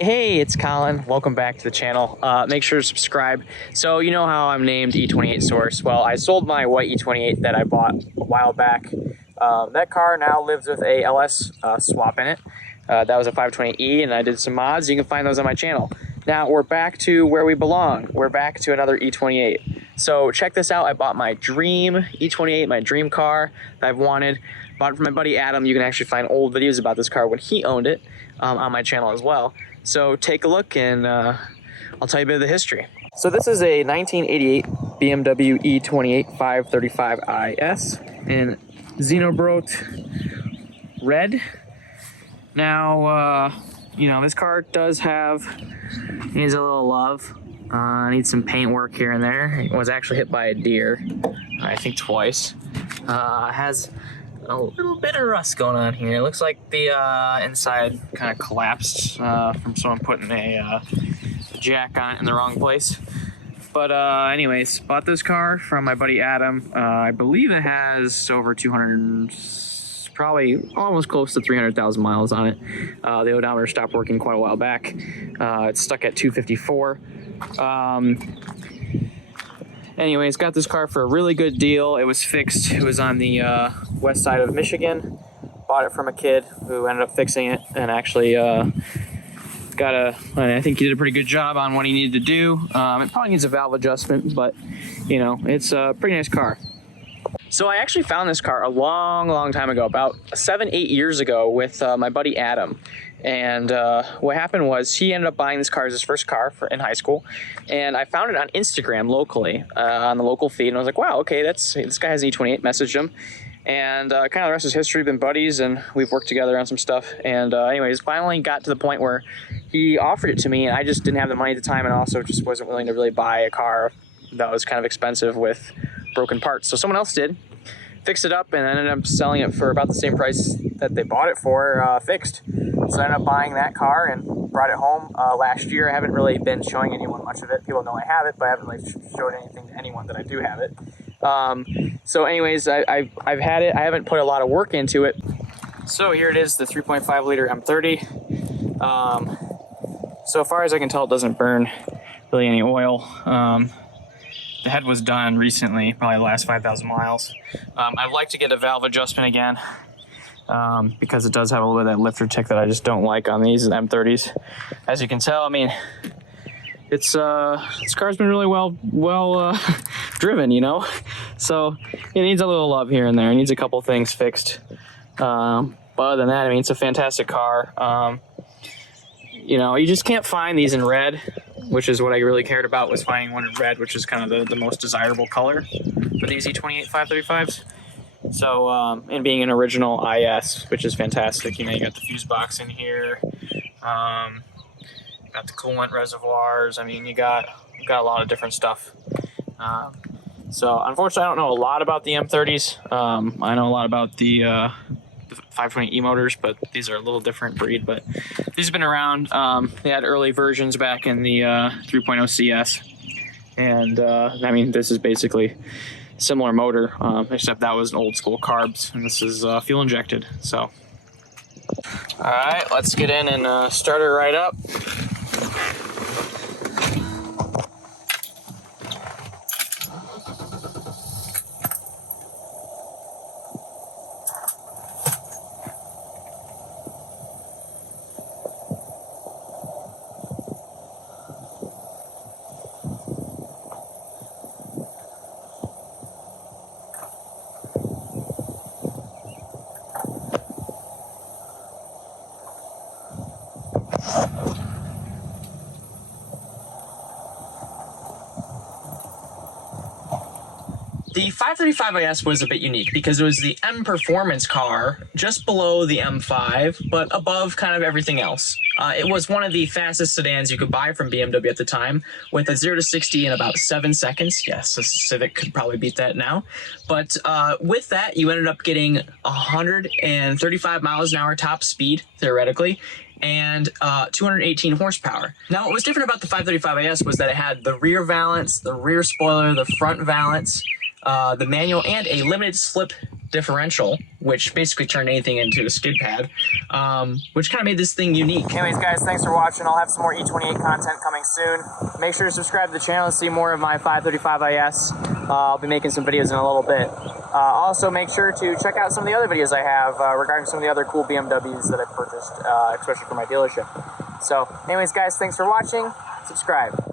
Hey, it's Colin. Welcome back to the channel. Make sure to subscribe. So you know how I'm named E28 Source. Well, I sold my white E28 that I bought a while back. That car now lives with a LS swap in it. That was a 520E, and I did some mods. You can find those on my channel. Now we're back to where we belong. We're back to another E28. So check this out. I bought my dream E28, my dream car that I've wanted. Bought it from my buddy Adam. You can actually find old videos about this car when he owned it on my channel as well. So take a look and I'll tell you a bit of the history. So this is a 1988 BMW E28 535IS in Zinnoberrot red. Now, you know, this car needs a little love. Needs some paint work here and there. It was actually hit by a deer, I think twice. Has a little bit of rust going on here. It looks like the inside kind of collapsed from someone putting a jack on it in the wrong place. But anyways, bought this car from my buddy Adam. I believe it has over 200, probably almost close to 300,000 miles on it. The odometer stopped working quite a while back. It's stuck at 254. Anyways, got this car for a really good deal. It was fixed. It was on the west side of Michigan. Bought it from a kid who ended up fixing it and actually I think he did a pretty good job on what he needed to do. It probably needs a valve adjustment, but you know, it's a pretty nice car. So I actually found this car a long time ago, about 7-8 years ago with my buddy Adam. And what happened was he ended up buying this car as his first car in high school. And I found it on Instagram locally, on the local feed. And I was like, wow, okay, this guy has an E28, messaged him. And kind of the rest is history. We've been buddies and we've worked together on some stuff. And anyways, finally got to the point where he offered it to me and I just didn't have the money at the time and also just wasn't willing to really buy a car that was kind of expensive with broken parts. So someone else did. Fixed it up and ended up selling it for about the same price that they bought it for fixed. So I ended up buying that car and brought it home last year. I haven't really been showing anyone much of it. People know I have it, but I haven't really showed anything to anyone that I do have it. So anyways, I've had it. I haven't put a lot of work into it. So here it is, the 3.5 liter M30. So far as I can tell, it doesn't burn really any oil. The head was done recently, probably the last 5,000 miles. I'd like to get a valve adjustment again because it does have a little bit of that lifter tick that I just don't like on these M30s. As you can tell, I mean, this car's been really well driven, you know? So it needs a little love here and there. It needs a couple things fixed. But other than that, I mean, it's a fantastic car. You know, you just can't find these in red, which is what I really cared about, was finding one in red, which is kind of the most desirable color for these E28 535s. So, and being an original IS, which is fantastic. You know, you got the fuse box in here, got the coolant reservoirs. I mean, you got a lot of different stuff. So unfortunately, I don't know a lot about the M30s. I know a lot about the 520E motors, but these are a little different breed. But these have been around. They had early versions back in the 3.0 CS, and I mean, this is basically a similar motor, except that was an old school carbs, and this is fuel injected. So, all right, let's get in and start it right up. The 535IS was a bit unique because it was the M Performance car just below the M5, but above kind of everything else. It was one of the fastest sedans you could buy from BMW at the time, with a 0 to 60 in about 7 seconds. Yes, a Civic could probably beat that now. But with that, you ended up getting 135 miles an hour top speed, theoretically, and 218 horsepower. Now, what was different about the 535IS was that it had the rear valance, the rear spoiler, the front valance, the manual, and a limited slip differential, which basically turned anything into a skid pad, which kind of made this thing unique. Anyways, guys, thanks for watching. I'll have some more E28 content coming soon. Make sure to subscribe to the channel and see more of my 535 IS. I'll be making some videos in a little bit. Also, make sure to check out some of the other videos I have regarding some of the other cool BMWs that I've purchased, especially for my dealership. So, anyways, guys, thanks for watching. Subscribe.